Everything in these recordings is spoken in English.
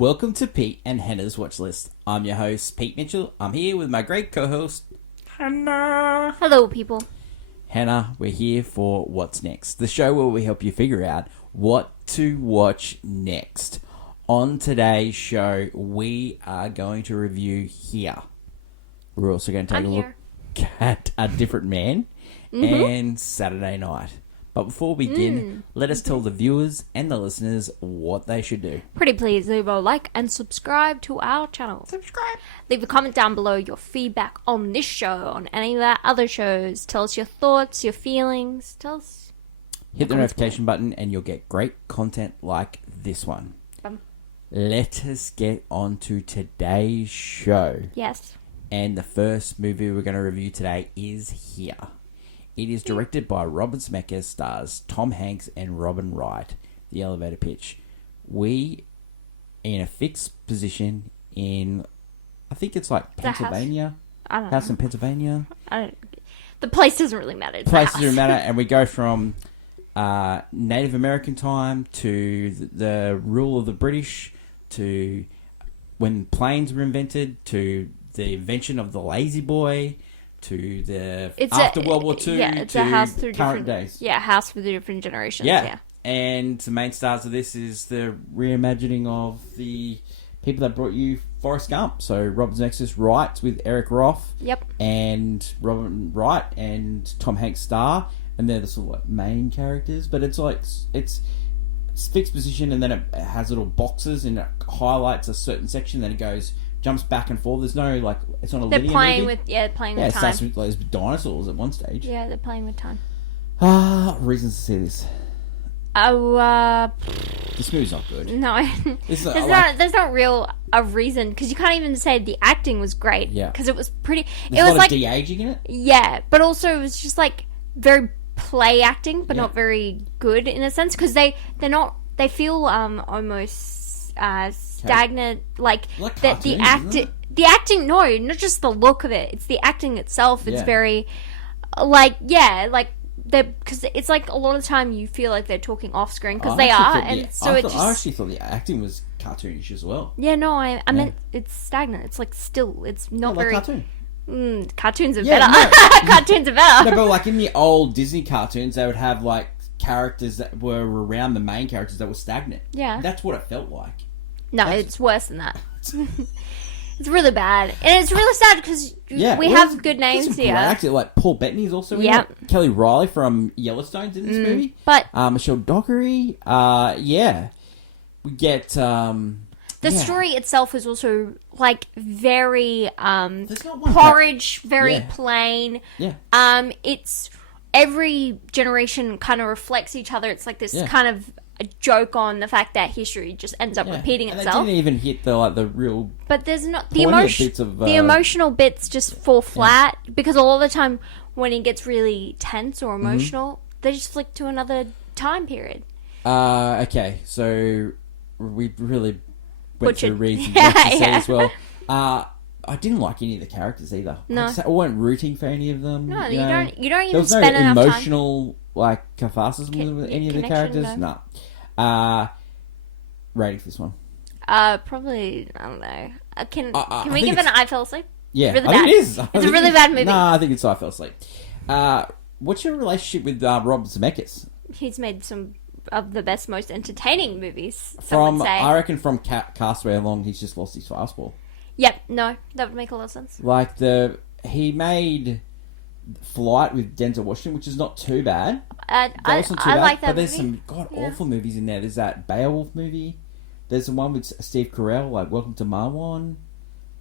Welcome to Pete and Hannah's Watch List. I'm your host, Pete Mitchell. I'm here with my great co-host, Hannah. Hello, people. Hannah, we're here for What's Next, the show where we help you figure out what to watch next. On today's show, we are going to review Here. We're also going to take a look at A Different Man and Saturday Night. But before we begin, let us tell the viewers and the listeners what they should do. Pretty please leave a like and subscribe to our channel. Leave a comment down below your feedback on this show, on any of our other shows. Tell us your thoughts, your feelings. Tell us. Hit the notification button and you'll get great content like this one. Let us get on to today's show. Yes. And the first movie we're going to review today is Here. It is directed by Robert Zemeckis, stars Tom Hanks and Robin Wright. The elevator pitch. We in a fixed position in, I think it's like Pennsylvania. I don't house know. in Pennsylvania. The place doesn't really matter. Places don't matter, and we go from Native American time to the rule of the British to when planes were invented to the invention of the lazy boy to the after World War II it's to a house through current days. Yeah, a house for the different generations. Yeah. And the main stars of this is the reimagining of the people that brought you Forrest Gump. So Robert Zemeckis writes with Eric Roth. Yep. And Robin Wright and Tom Hanks star, and they're the sort of like main characters. But it's like it's fixed position, and then it has little boxes, and it highlights a certain section. Then it jumps back and forth. There's no like it's not a linear playing movie. playing Yeah, with it time. starts with like dinosaurs at one stage. Yeah, they're playing with time. Reasons to see this. Oh, This movie's not good. no. This is There's not real a reason, because you can't even say the acting was great. Yeah. Because it was pretty. There's It was a lot like of de-aging in it. yeah, but also it was just like very play acting, but Yeah. not very good in a sense, because they're not. They feel almost stagnant. Like that the cartoons, isn't it? The acting. No, not just the look of it. It's the acting itself. It's Yeah. very because it's like a lot of the time you feel like they're talking off screen because they are, and so it just. I actually thought the acting was cartoonish as well. Yeah, no, I meant it's stagnant. It's like still, it's not Like very. cartoon. Cartoons are Yeah, better. Cartoons are better. No, but like in the old Disney cartoons, they would have like characters that were around the main characters that were stagnant. Yeah. That's what it felt like. No, it's worse than that. It's really bad, and it's really sad because we have good names here. Actors, like Paul Bettany's also in it. Kelly Riley from Yellowstone's in this movie. But Michelle Dockery. We get the story itself is also like very There's not one porridge, very Yeah. plain. Yeah. It's every generation kind of reflects each other. It's like this kind of a joke on the fact that history just ends up repeating and itself. They didn't even hit the real. But there's not the poignant emotion. bits of, the emotional bits just fall flat because a lot of the time when it gets really tense or emotional, they just flick to another time period. Okay, so we really went through reasons Yeah, to see yeah. as well. I didn't like any of the characters either. No. I weren't rooting for any of them. No, you you know. don't. You don't There even was no spend enough time. emotional like catharsis with any of the connection, characters. no. No. Rating for this one. Probably I don't know. Can I we think give it it's- an I Fell Asleep? Yeah, really I think bad. it is. It's a really bad movie. Nah, I think it's I Fell Asleep. What's your relationship with Robert Zemeckis? He's made some of the best, most entertaining movies. Some From would say. I reckon from Castaway along, he's just lost his fastball. Yep. No, that would make a lot of sense. Like he made Flight with Denzel Washington, which is not too bad. I like that but there's movie. some awful movies in there. There's that Beowulf movie. There's the one with Steve Carell, like Welcome to Marwan.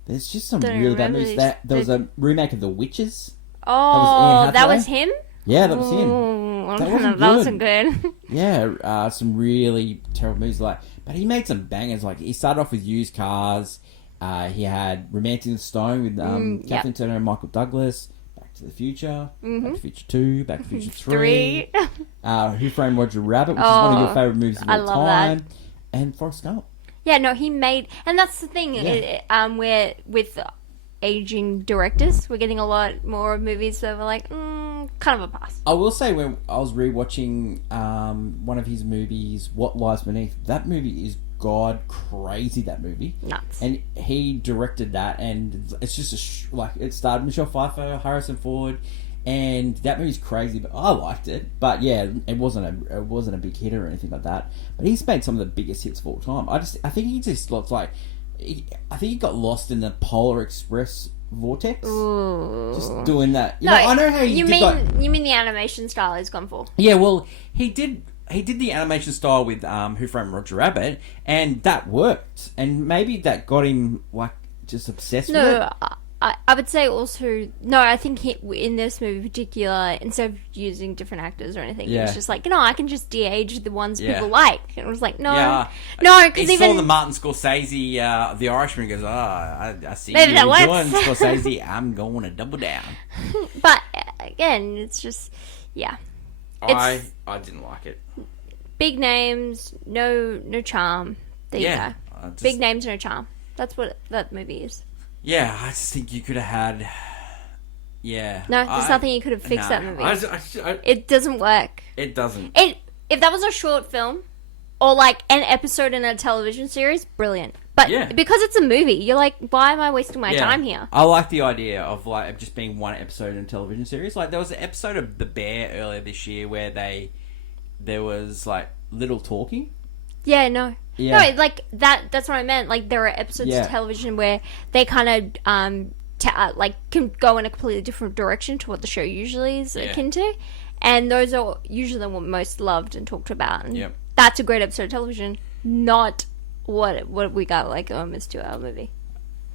There's just some Don't really bad remember movies. these. There was a remake of The Witches. Oh, that was Hathaway. him. Yeah, that was him. Ooh, That that wasn't wasn't good. Yeah, some really terrible movies. But he made some bangers. Like he started off with Used Cars. He had Romancing the Stone with Kathleen Turner and Michael Douglas. Back to the Future. Back to the Future 2. Back to the Future 3. Who Framed Roger Rabbit, which is one of your favourite movies of all love time. And Forrest Gump. Yeah, no, he made, and that's the thing. We're with aging directors, we're getting a lot more movies that were like, kind of a pass. I will say when I was rewatching one of his movies, What Lies Beneath, that movie is god crazy, that movie. Nuts. And he directed that, and it's just it starred Michelle Pfeiffer, Harrison Ford, and that movie's crazy. But I liked it. But yeah, it wasn't a big hit or anything like that. But he's made some of the biggest hits of all time. I think he just looks like I think he got lost in the Polar Express vortex. Ooh. Just doing that. I know how you mean the animation style he's gone for? Yeah, well, he did the animation style with Who Framed Roger Rabbit, and that worked. And maybe that got him just obsessed with it. No, I would say also no. I think in this movie in particular, instead of using different actors or anything, Yeah. it's just like I can just de-age the ones Yeah. people like. And it was like no, Yeah. no, because He even saw the Martin Scorsese, The Irishman, and goes, I see Maybe you that works. doing Scorsese, I'm going to double down. but again, it's just I didn't like it. big names, no charm. There you Yeah. go. Big names, no charm. That's what that movie is. Yeah, I just think you could have had... Yeah. No, there's nothing you could have fixed that movie. It doesn't work. It doesn't. If that was a short film or like an episode in a television series, brilliant. But Yeah. because it's a movie, you're like, why am I wasting my time here? I like the idea of just being one episode in a television series. Like there was an episode of The Bear earlier this year where there was little talking. Yeah, no. Yeah. No, like that's what I meant. Like there are episodes Yeah. of television where they kind of can go in a completely different direction to what the show usually is akin to. And those are usually the most loved and talked about. And Yep. that's a great episode of television, not what we got like almost 2-hour movie.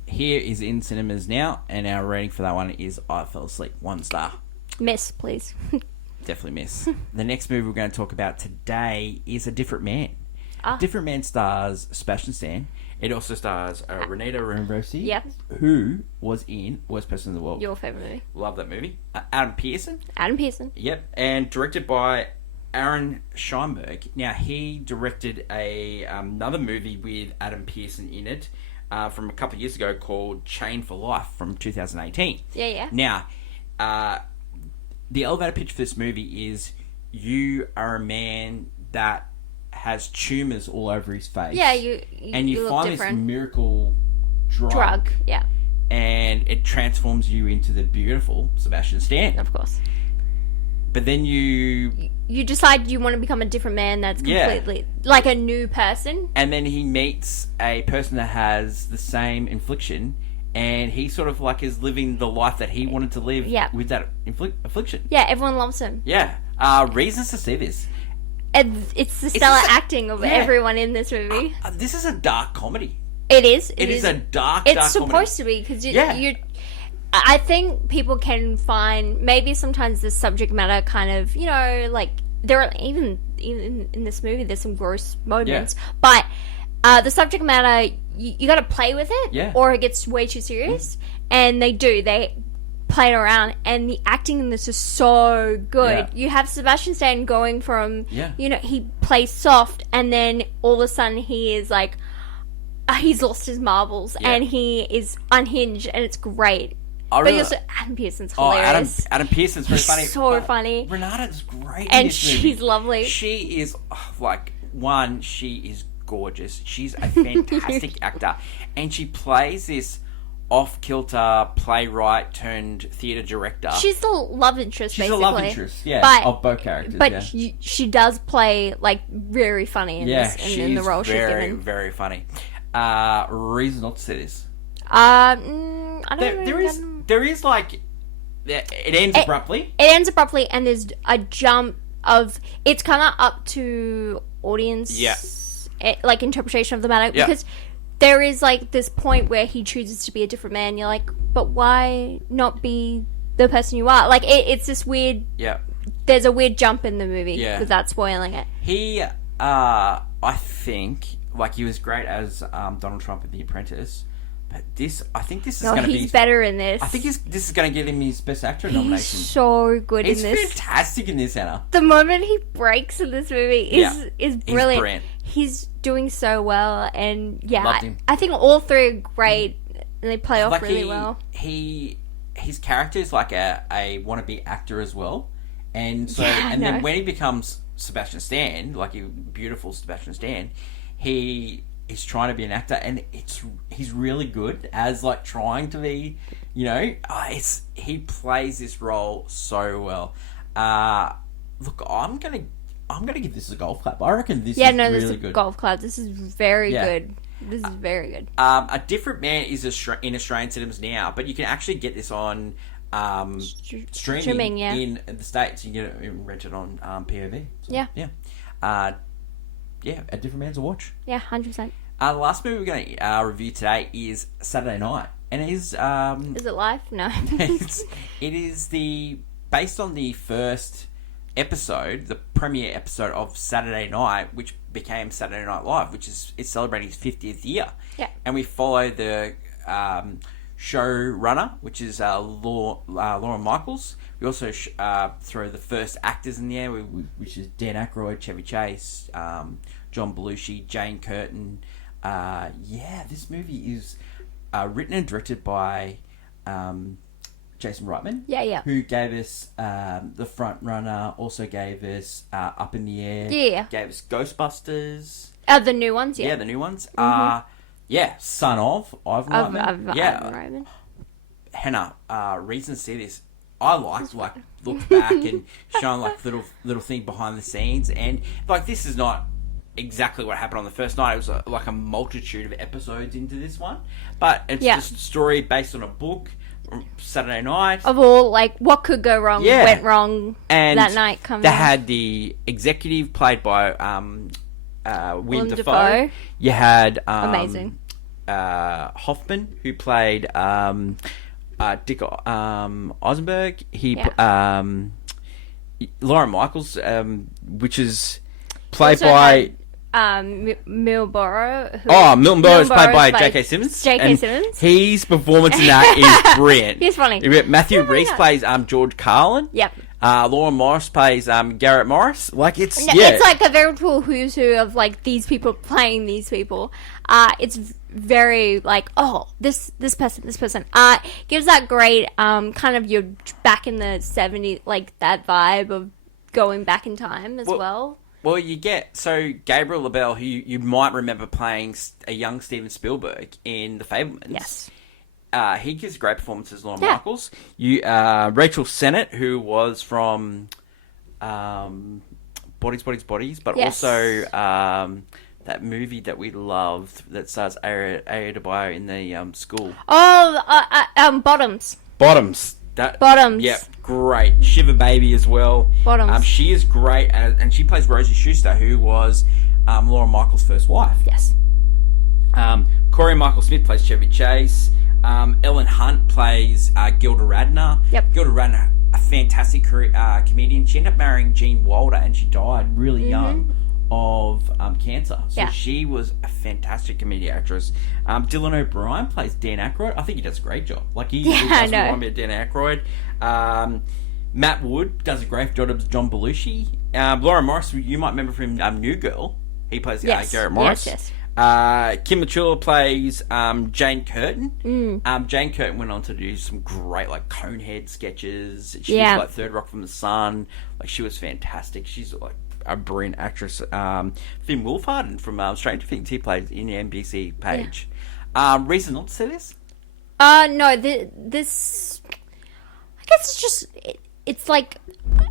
Here is in cinemas now, and our rating for that one is I Fell Asleep, 1 star. Miss, please. Definitely miss. The next movie we're going to talk about today is A Different Man. Ah. Different Man stars Sebastian Stan. It also stars Renata Rombosi, Yep. who was in Worst Person in the World. Your favourite movie. Love that movie. Adam Pearson. Adam Pearson. Yep. And directed by Aaron Scheinberg. Now, he directed another movie with Adam Pearson in it from a couple of years ago called Chain for Life from 2018. Yeah. Now, the elevator pitch for this movie is you are a man that has tumours all over his face. Yeah, you look find different. this miracle Drug, yeah, and it transforms you into the beautiful Sebastian Stan. of course. But then you decide you want to become a different man that's completely like a new person. And then he meets a person that has the same infliction, and he sort of is living the life that he wanted to live with that affliction. Yeah, everyone loves him. Yeah. Reasons to see this. And it's the stellar acting of everyone in this movie. This is a dark comedy. It is. It is a dark It's comedy. supposed to be because you. I think people can find maybe sometimes the subject matter kind of there are even in this movie there's some gross moments, but the subject matter you got to play with it, or it gets way too serious, and they play it around, and the acting in this is so good. You have Sebastian Stan going from he plays soft, and then all of a sudden he is like he's lost his marbles and he is unhinged, and it's great. But also Adam Pearson's hilarious. Adam Pearson's very funny. So funny. Renata's great, and in this movie. she's lovely. She is she is gorgeous. She's a fantastic actor, and she plays this off-kilter playwright turned theatre director. She's the love interest. She's basically. a love interest, of both characters. But she does play very funny in this, in the role she's given. Very, very funny. Reason not to see this. I don't know. There is it ends abruptly. It ends abruptly, and there's a jump of it's kind of up to audience, interpretation of the matter, because there is this point where he chooses to be a different man. You're like, but why not be the person you are? It's this weird. Yeah. There's a weird jump in the movie without spoiling it. He, I think, he was great as Donald Trump in The Apprentice. But I think this is going to be... he's better in this. I think this is going to give him his Best Actor nomination. He's so good in this. He's fantastic in this, Anna. The moment he breaks in this movie is brilliant. He's brilliant. He's doing so well, and I think all three are great, and they play off really well. His character is a wannabe actor as well, and so then when he becomes Sebastian Stan, a beautiful Sebastian Stan, he he's trying to be an actor, and he's really good as like trying to be, he plays this role so well. Look, I'm gonna give this a golf clap. I reckon this is this really is a good. golf clap. This is very good. This is very good. A Different Man is in Australian cinemas now, but you can actually get this on streaming in the States. You can get it rented on POV. So, yeah. A Different Man's a watch. Yeah, 100%. The last movie we're going to review today is Saturday Night, and it is. Is it live? No. It is based on the first episode, the premiere episode of Saturday Night, which became Saturday Night Live, which is it's celebrating its 50th year. Yeah. And we follow the showrunner, which is Lauren Michaels. We also throw the first actors in there, which is Dan Aykroyd, Chevy Chase, John Belushi, Jane Curtin. This movie is written and directed by Jason Reitman. Yeah. Who gave us The Front Runner, also gave us Up in the Air. Yeah. Gave us Ghostbusters. The new ones, yeah. Yeah, the new ones. Son of Ivan Reitman. Ivan Reitman. Hannah, reason to see this. I like look back and showing like little thing behind the scenes, and like this is not exactly what happened on the first night. It was like a multitude of episodes into this one, but it's just a story based on a book. Saturday Night of all like what could go wrong went wrong and that night. They had the executive played by Willem Dafoe. You had amazing Hoffman, who played Dick Eisenberg. Lauren Michaels, which is played by Milton Milton Berle is played by J.K. Simmons. J.K. Simmons. His performance in that is brilliant. He's funny. Matthew Rhys plays George Carlin. Yep. Lauren Morris plays Garrett Morris. Like it's like a very cool who's who of like these people playing these people. It's very like this person. Gives that great kind of you're back in the 70s, like that vibe of going back in time as well. Well, you get Gabriel LaBelle, who you might remember playing a young Steven Spielberg in The Fabelmans. Yes. He gives great performances, Lauren Michaels. Rachel Sennett, who was from Bodies, but also that movie that we loved that stars Aya DeBio in the school. Bottoms. Bottoms. Bottoms. Yep, great. Shiver Baby as well. Bottoms. She is great, and she plays Rosie Schuster, who was Lauren Michaels' first wife. Yes. Corey Michael Smith plays Chevy Chase. Ellen Hunt plays Gilda Radner. Yep. Gilda Radner, a fantastic comedian. She ended up marrying Gene Wilder, and she died really young of cancer. So she was a fantastic comedian actress. Dylan O'Brien plays Dan Aykroyd. I think he does a great job. Like he does remind me of Dan Aykroyd. Matt Wood does a great job as John Belushi. Lauren Morris, you might remember from New Girl. He plays Garrett Morris. Yes. Kim Matula plays Jane Curtin. Jane Curtin went on to do some great like Conehead sketches. She was like Third Rock from the Sun. Like she was fantastic. She's like a brilliant actress. Finn Wolfhard from Stranger Things, he plays in the NBC page. Reason not to see this? No, this I guess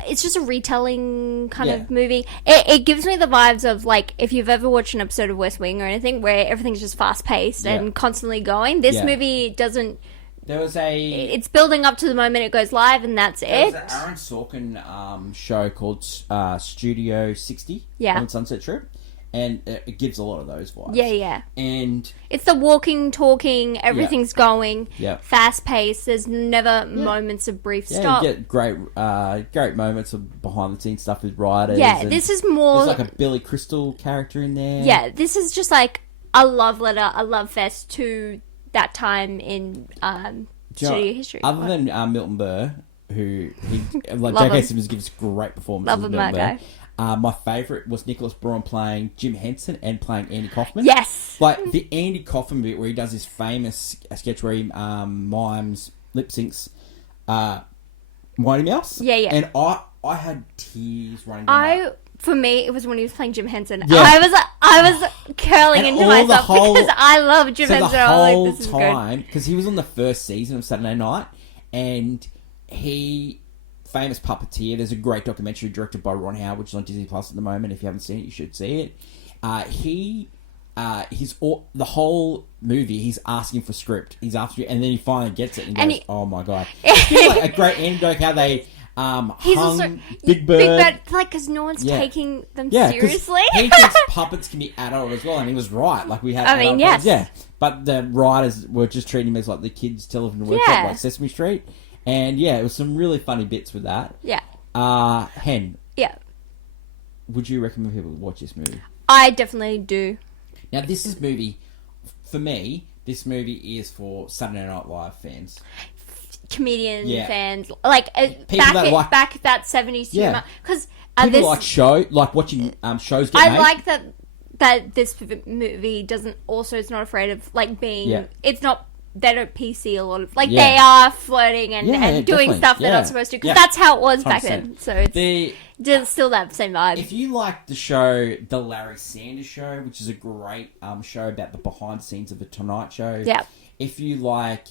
it's just a retelling kind of movie. It gives me the vibes of like if you've ever watched an episode of West Wing or anything where everything's just fast paced and constantly going. This movie doesn't. It's building up to the moment it goes live, and that's it. There was an Aaron Sorkin show called Studio 60 on Sunset Strip, and it gives a lot of those vibes. Yeah. And it's the walking, talking, everything's going, fast paced. There's never moments of brief stop. You get great moments of behind the scenes stuff with writers. Yeah, this is more. There's like a Billy Crystal character in there. Yeah, this is just like a love letter, a love fest to that time in studio history. Other than Milton Berle, who J.K. Simmons gives great performances. Love him, that guy. My favourite was Nicholas Braun playing Jim Henson and playing Andy Kaufman. Yes! Like, the Andy Kaufman bit where he does this famous sketch where he mimes, lip syncs Mighty Mouse. Yeah. And I had tears running down For me, it was when he was playing Jim Henson. Yeah. I was curling And into all the myself whole- because I love Jim So the Henson. I was whole like, this is good. time, because he was on the first season of Saturday Night, and he, famous puppeteer. There's a great documentary directed by Ron Howard, which is on Disney Plus at the moment. If you haven't seen it, you should see it. The whole movie, he's asking for script. He's after, and then he finally gets it, and he goes, "Oh my god!" It's like a great anecdote how they He's hung also Big Bird. like because no one's Yeah. taking them 'cause seriously. he thinks puppets can be adult as well, and he was right. Like we had, I mean, adult puppets, yes. yeah. But the writers were just treating him as like the kids' television workshop, Yeah. like Sesame Street, and yeah, it was some really funny bits with that. Yeah, Hen, yeah. would you recommend people watch this movie? I definitely do. Now, this movie, for me, this movie is for Saturday Night Live fans. Comedian Yeah. fans like People back that like- back that 70s Yeah. humor because People like watching shows get I made. like that this movie doesn't also is not afraid of like being Yeah. it's not they don't PC a lot of like Yeah. they are flirting and, Yeah, and doing definitely. stuff they're Yeah. not supposed to because Yeah. that's how it was back 100%. then, so it's still that same vibe. If you like the show, The Larry Sanders Show, which is a great show about the behind the scenes of the Tonight Show. Yeah. If you like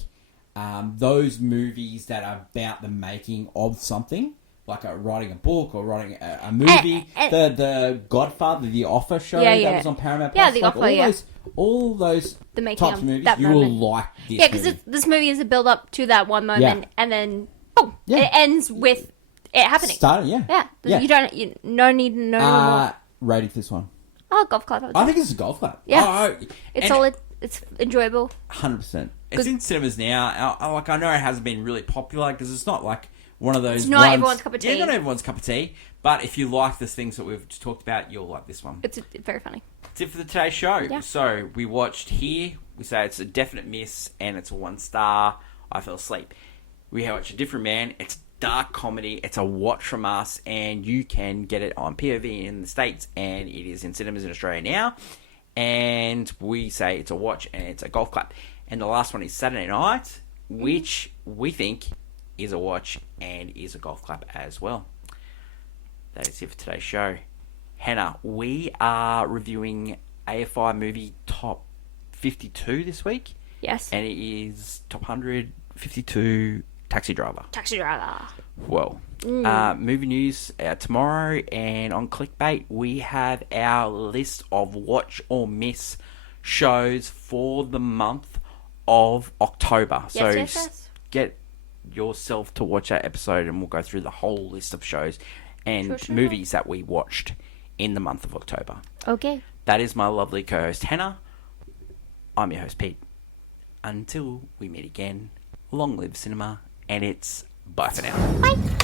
those movies that are about the making of something, like writing a book or writing a movie, the Godfather, The Offer show that was on Paramount Plus, Yeah, The Offer, all those the making types of movies, that you moment. will like this Yeah, because movie. this movie is a build up to that one moment, and then boom, Yeah. it ends with it happening. Starting, yeah. Yeah, you no need to know more. Rating for this one. Oh, golf club. I think it's a golf club. Yeah. Oh, It's and- solid. It's enjoyable. 100%. It's in cinemas now. I know it hasn't been really popular because it's not like one of those. It's not ones- everyone's cup of tea. Yeah, not everyone's cup of tea. But if you like the things that we've just talked about, you'll like this one. It's very funny. That's it for the Today Show. Yeah. So we watched Here. We say it's a definite miss and it's a 1 star. I fell asleep. We watched A Different Man. It's dark comedy. It's a watch from us, and you can get it on POV in the States, and it is in cinemas in Australia now. And we say it's a watch and it's a golf clap. And the last one is Saturday Night, which we think is a watch and is a golf clap as well. That is it for today's show. Hannah, we are reviewing AFI movie top 52 this week, Yes. and it is top 152 Taxi Driver. Taxi driver. Well, movie news tomorrow, and on Clickbait we have our list of watch or miss shows for the month of October. So yes. get yourself to watch that episode, and we'll go through the whole list of shows and Sure. movies that we watched in the month of October. Okay. That is my lovely co-host Hannah. I'm your host Pete. Until we meet again, long live cinema, and it's bye for now. Bye.